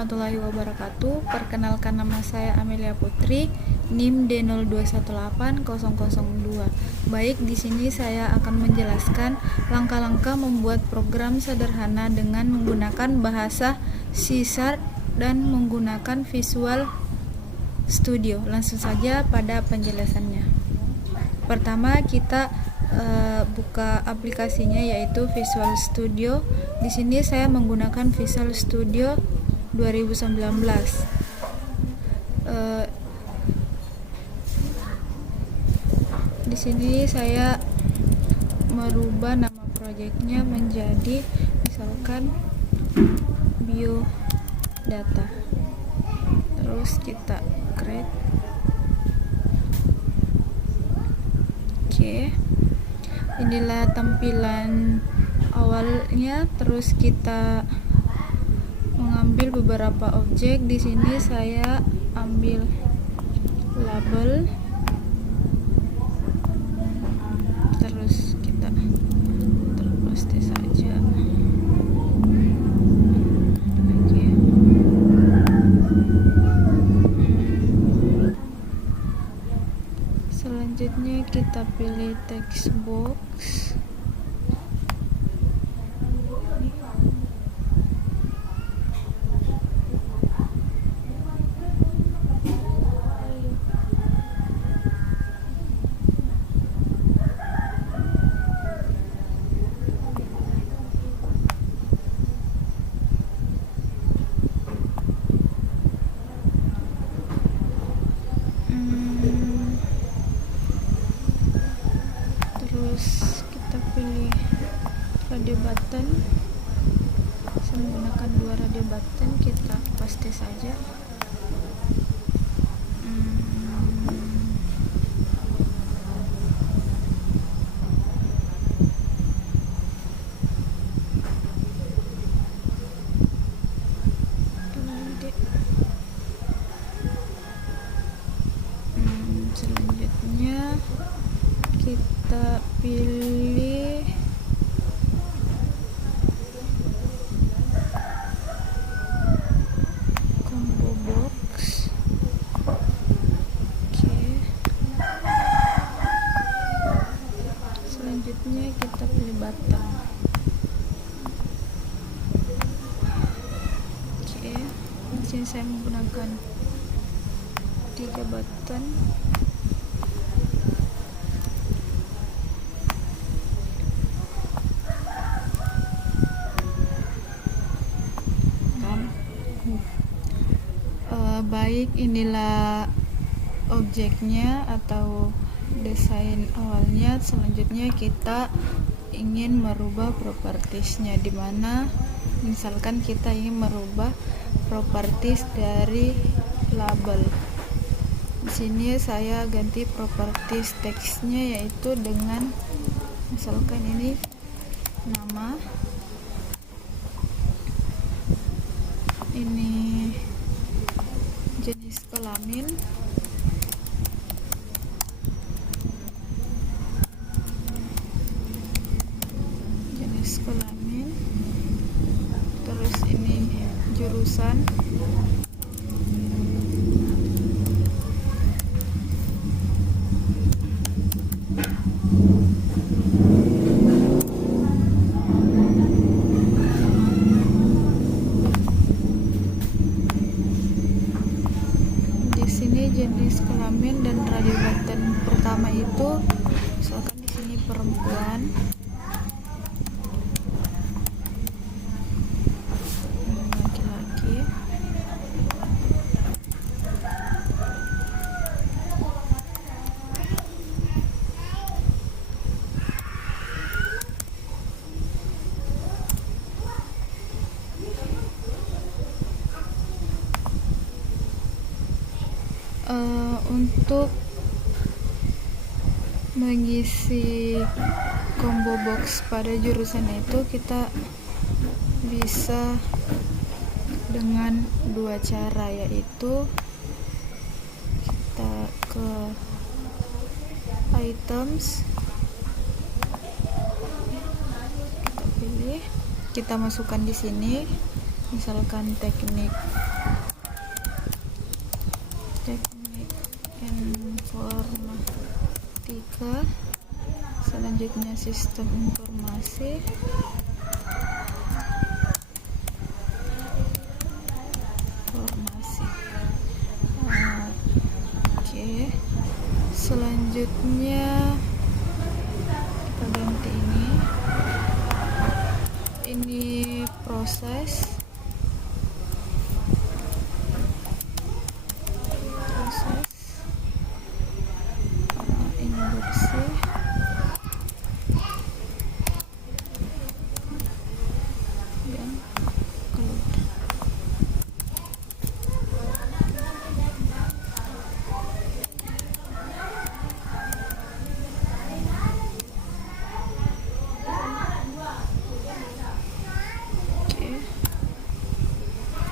warahmatullahi wabarakatuh. Perkenalkan, nama saya Amelia Putri, NIM D02180002. Baik, di sini saya akan menjelaskan langkah-langkah membuat program sederhana dengan menggunakan bahasa C# dan menggunakan Visual Studio. Langsung saja pada penjelasannya. Pertama, kita buka aplikasinya, yaitu Visual Studio. Di sini saya menggunakan Visual Studio 2019. Di sini saya merubah nama proyeknya menjadi misalkan biodata. Terus kita create. Oke. Inilah tampilan awalnya. Terus kita mengambil beberapa objek. Di sini saya ambil label, terus kita paste saja. Oke. Selanjutnya kita pilih text box. Terus kita pilih radio button. Saya menggunakan 2 radio button, kita paste saja. Selanjutnya kita pilih combo box. Oke. Selanjutnya kita pilih button. Oke. Di sini saya menggunakan 3 button. Baik, inilah objeknya atau desain awalnya. Selanjutnya kita ingin merubah propertiesnya, dimana misalkan kita ingin merubah properties dari label. Di sini saya ganti properties teksnya, yaitu dengan misalkan ini nama, ini jenis kelamin, terus ini jurusan, jenis kelamin, dan radio button pertama itu misalkan di sini perempuan, laki-laki. Untuk mengisi combo box pada jurusan itu kita bisa dengan 2 cara, yaitu kita ke items, kita pilih, kita masukkan di sini misalkan teknik teknik informatika. Selanjutnya sistem informasi. Oke. Selanjutnya kita ganti ini proses. Ini bersih. Dan keluar.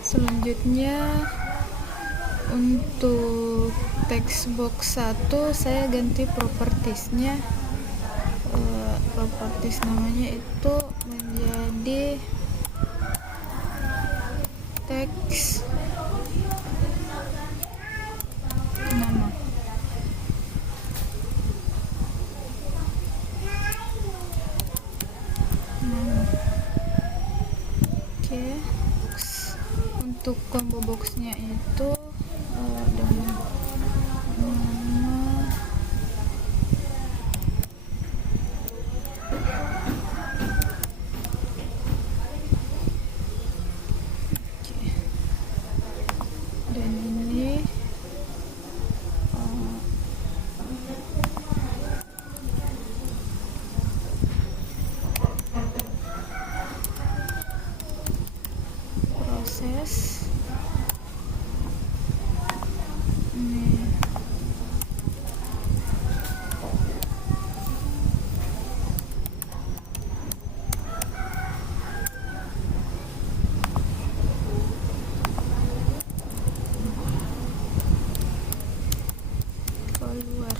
Selanjutnya untuk text box 1 saya ganti propertiesnya. Properties namanya itu menjadi teks nama. Oke. Untuk combo boxnya itu dengan nama dan ini proses. Ini keluar.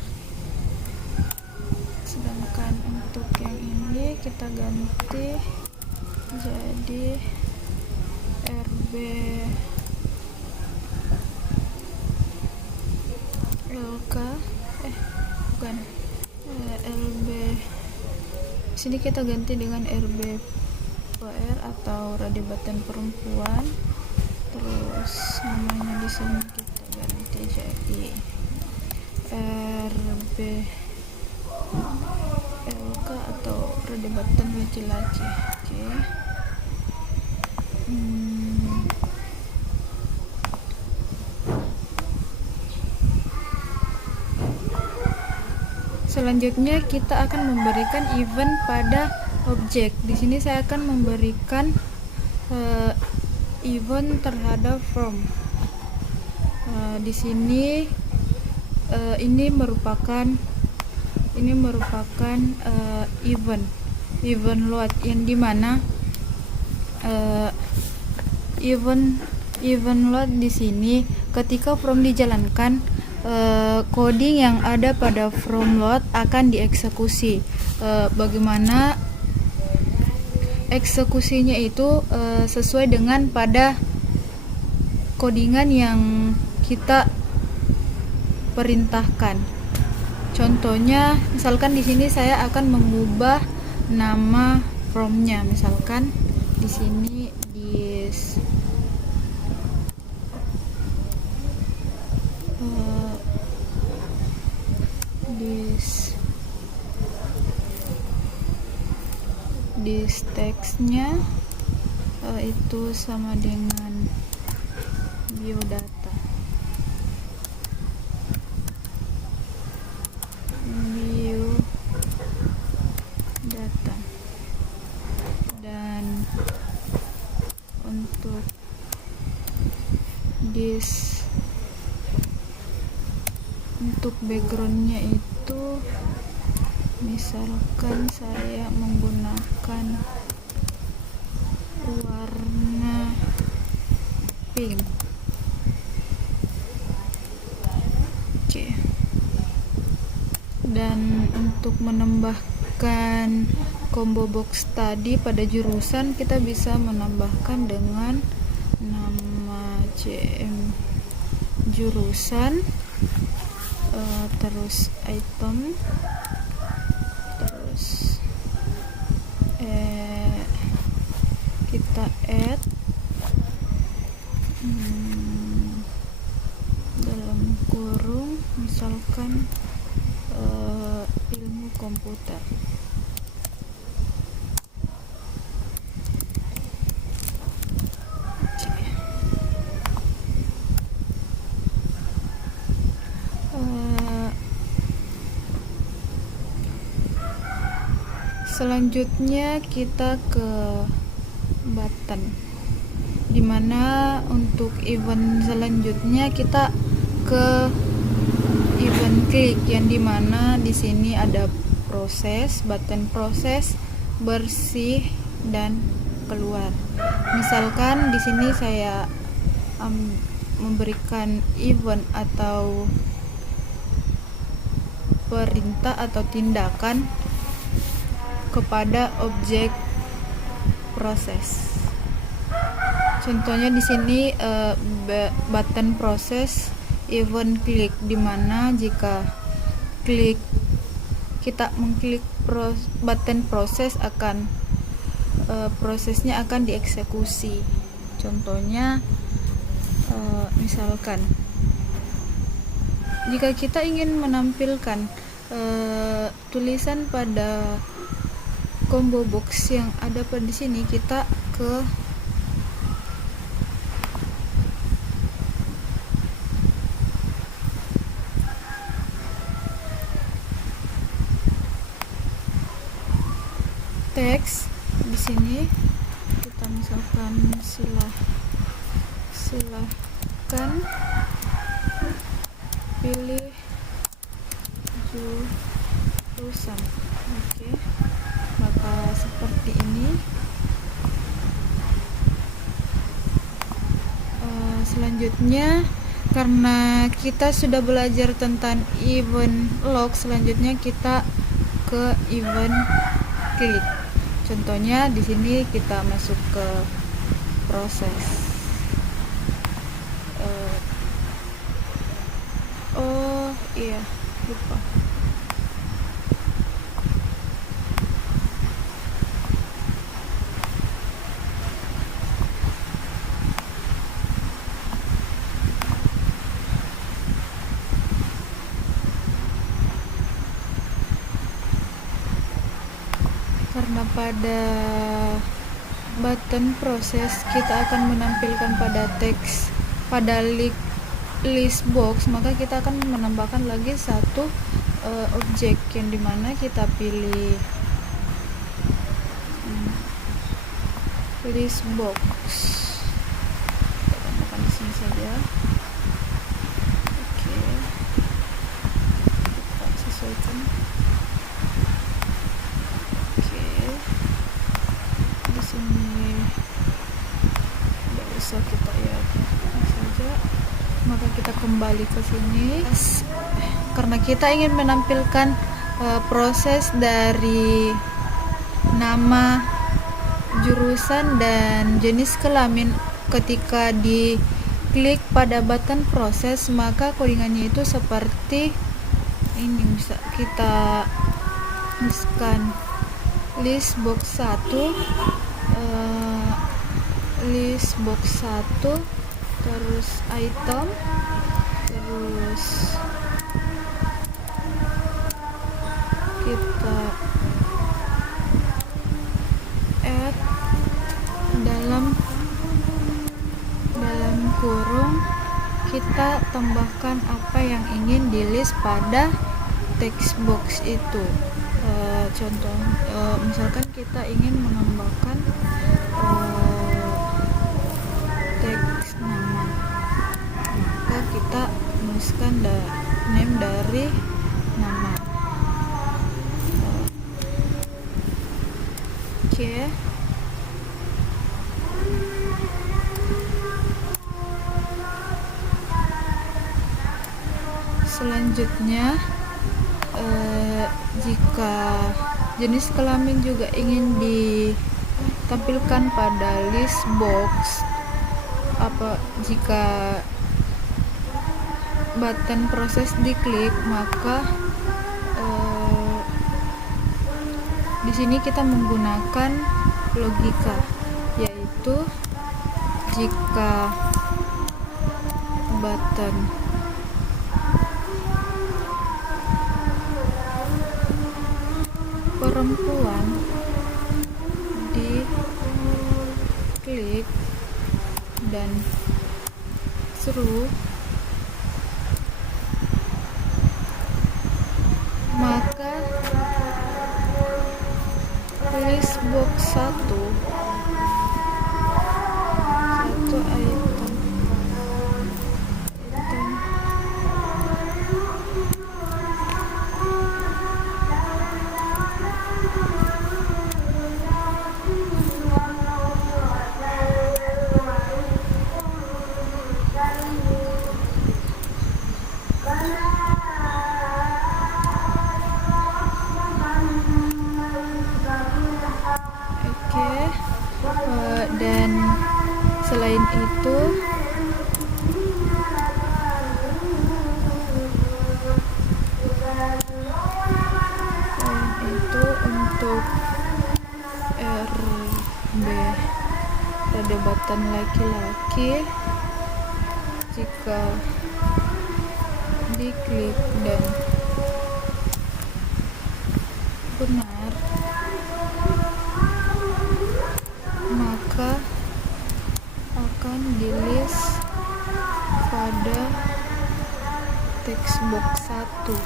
Sedangkan untuk yang ini kita ganti jadi RB LK bukan LB. Sini kita ganti dengan RBPR atau Radibatan Perempuan. Terus namanya di sini kita ganti jadi RB LK atau Radibatan Laki-laki. Oke. Selanjutnya kita akan memberikan event pada objek. Di sini saya akan memberikan event terhadap from. Di sini ini merupakan event load yang dimana event load di sini ketika from dijalankan, coding yang ada pada from load akan dieksekusi. Bagaimana eksekusinya itu sesuai dengan pada codingan yang kita perintahkan. Contohnya, misalkan di sini saya akan mengubah nama from-nya. Misalkan di sini this text-nya itu sama dengan biodata. Dan untuk untuk backgroundnya itu misalkan saya menggunakan warna pink. Oke. Dan untuk menambahkan combo box tadi pada jurusan, kita bisa menambahkan dengan nama CM jurusan, terus item, terus kita add dalam kurung misalkan ilmu komputer. Selanjutnya kita ke button, dimana untuk event selanjutnya kita ke event klik, yang dimana di sini ada proses, button proses, bersih dan keluar. Misalkan di sini saya memberikan event atau perintah atau tindakan kepada objek proses. Contohnya di sini button proses event klik, dimana jika klik kita mengklik button proses akan prosesnya akan dieksekusi. Contohnya misalkan jika kita ingin menampilkan tulisan pada combo box yang ada pada sini, kita ke teks. Di sini kita misalkan silahkan pilih jurusan. Oke. Maka seperti ini. Selanjutnya, karena kita sudah belajar tentang event log, selanjutnya kita ke event klik. Contohnya di sini kita masuk ke proses. Oh iya, lupa. Karena pada button proses kita akan menampilkan pada teks pada list box, maka kita akan menambahkan lagi satu objek, yang dimana kita pilih list box. Kita tambahkan di sini saja. Oke, kita sesuaikan. Kita lihat saja, maka kita kembali ke sini karena kita ingin menampilkan proses dari nama, jurusan, dan jenis kelamin. Ketika diklik pada button proses, maka codingannya itu seperti ini. Bisa kita tuliskan list box 1, list box 1, terus item, terus kita add dalam kurung, kita tambahkan apa yang ingin di list pada text box itu. Contoh misalkan kita ingin menambahkan teks nama, maka kita menuliskan name dari nama. Oke. Selanjutnya, jika jenis kelamin juga ingin ditampilkan pada list box, jika button proses diklik, maka di sini kita menggunakan logika, yaitu jika button perempuan diklik dan seru, maka list box 1 item dan selain itu untuk RB pada button laki-laki, jika diklik dan benar, maka akan di list pada text box 1.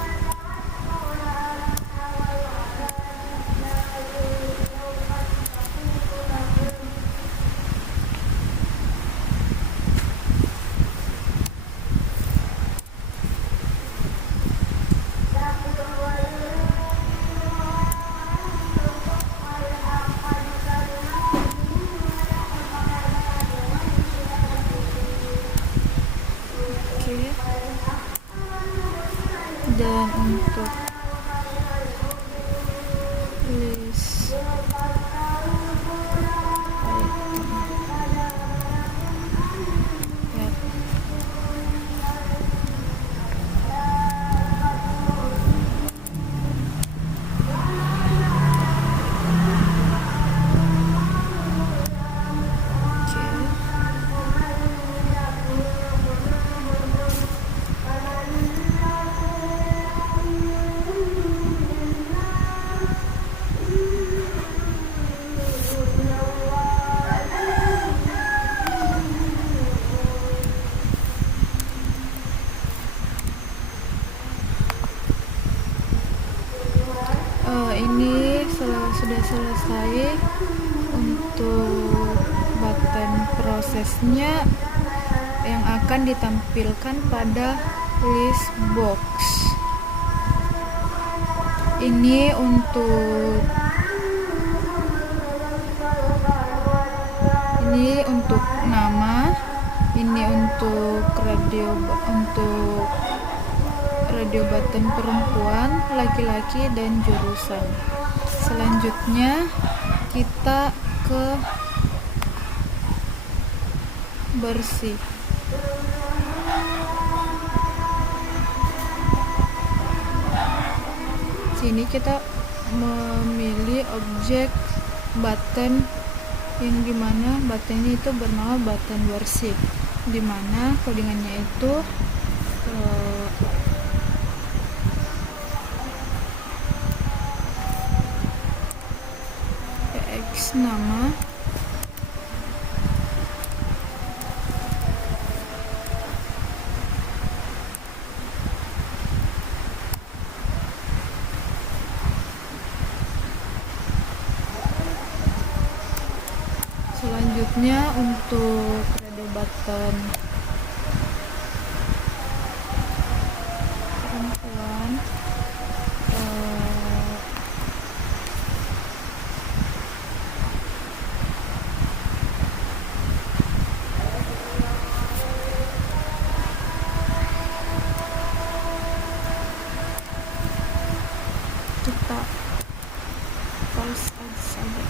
Dan untuk list ini sudah selesai untuk button prosesnya yang akan ditampilkan pada list box. Ini untuk nama, ini untuk radio button perempuan, laki-laki, dan jurusan. Selanjutnya kita ke bersih. Sini kita memilih objek button yang dimana button ini itu bernama button bersih, dimana codingannya itu px nama, selanjutnya untuk radio button perempuan kita pause saja.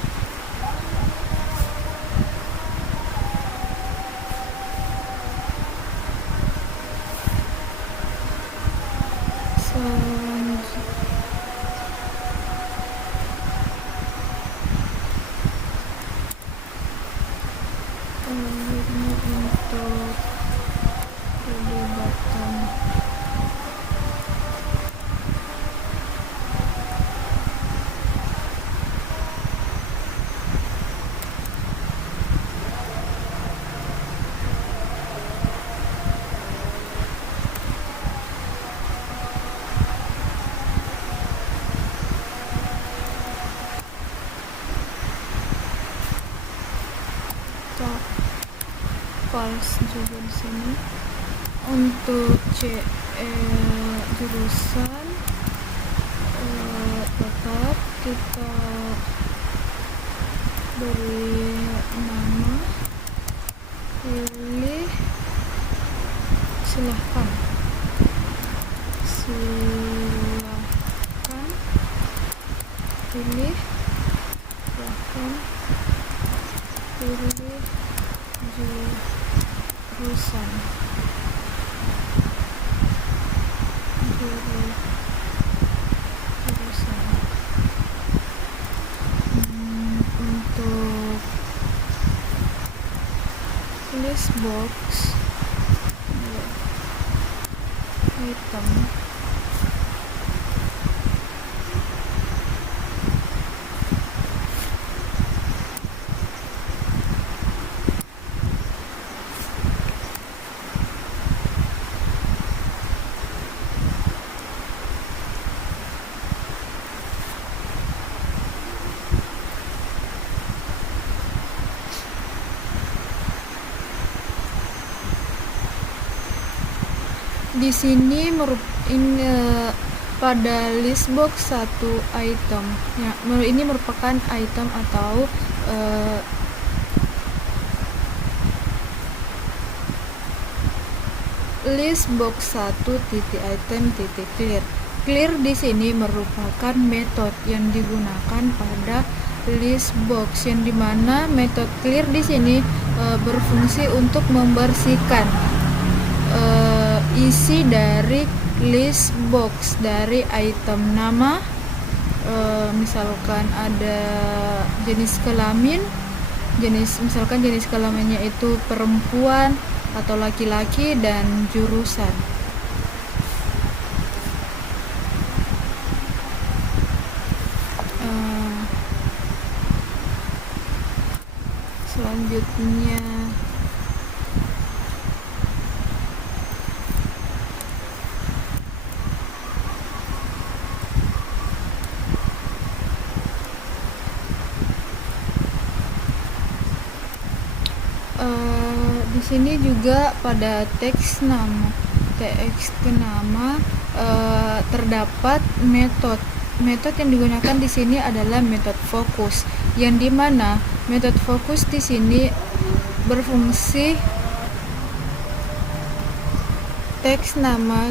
untuk perdebatan. False juga di sini. Untuk jurusan tetap kita beri nama, pilih, silahkan pilih, silahkan pilih jurusan. Untuk list box item, di sini pada list box 1 item ya, ini merupakan item atau list box 1 titik item titik clear. Clear di sini merupakan metode yang digunakan pada list box, yang dimana metode clear di sini berfungsi untuk membersihkan isi dari list box dari item nama. Misalkan ada jenis kelamin, misalkan jenis kelaminnya itu perempuan atau laki-laki, dan jurusan. Selanjutnya di sini juga pada teks nama terdapat metode yang digunakan di sini adalah metode fokus, yang dimana metode fokus di sini berfungsi teks nama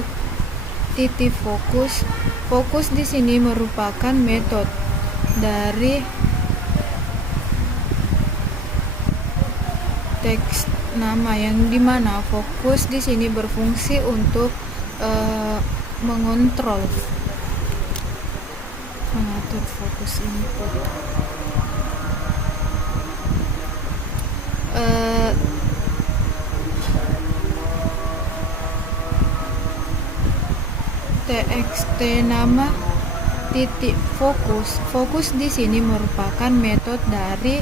titik fokus. Fokus di sini merupakan metode dari teks nama, yang dimana fokus di sini berfungsi untuk mengatur fokus input. txt nama titik fokus di sini merupakan metode dari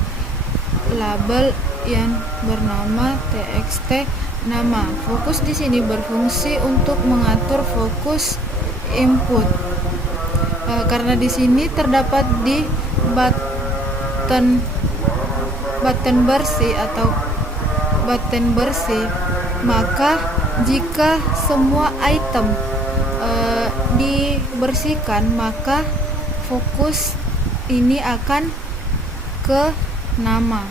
label yang bernama txt nama. Fokus di sini berfungsi untuk mengatur fokus input. Karena di sini terdapat di button bersih, maka jika semua item dibersihkan, maka fokus ini akan ke nama.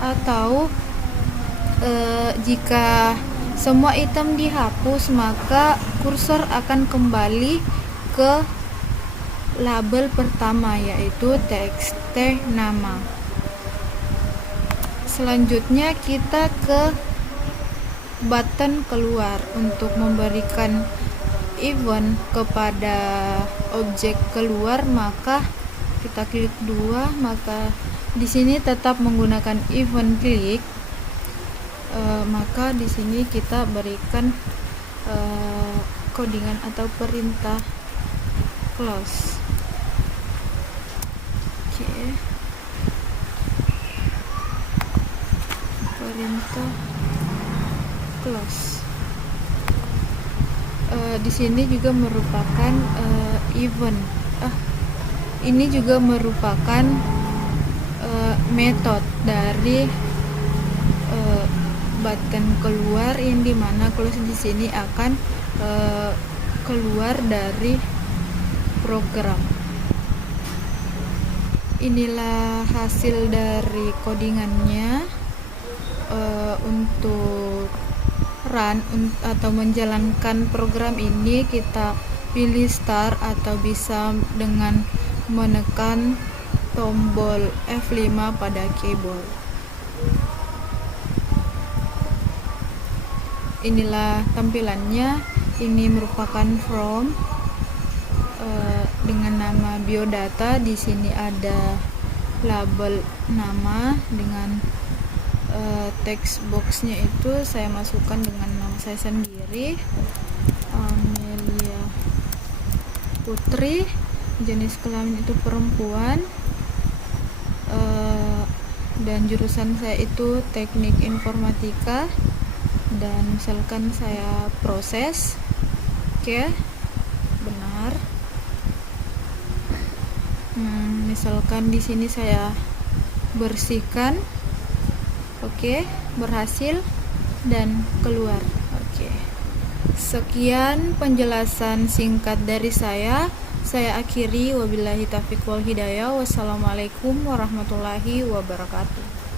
Atau jika semua item dihapus, maka kursor akan kembali ke label pertama, yaitu txt nama. Selanjutnya kita ke button keluar untuk memberikan event kepada objek keluar, maka kita klik 2, maka di sini tetap menggunakan event klik. Maka di sini kita berikan codingan atau perintah close. Oke. Perintah close. Di sini juga merupakan event. Ini juga merupakan metode dari button keluar, yang dimana close di sini akan keluar dari program. Inilah hasil dari codingannya. Untuk run atau menjalankan program ini, kita pilih start atau bisa dengan menekan tombol F5 pada keyboard. Inilah tampilannya. Ini merupakan form dengan nama biodata. Di sini ada label nama dengan text boxnya itu saya masukkan dengan nama saya sendiri, Amelia Putri, jenis kelamin itu perempuan, dan jurusan saya itu teknik informatika, dan misalkan saya proses. Oke, benar. Misalkan di sini saya bersihkan. Oke, berhasil dan keluar. Oke. Sekian penjelasan singkat dari saya. Saya akhiri, wabillahi taufiq wal hidayah. Wassalamualaikum warahmatullahi wabarakatuh.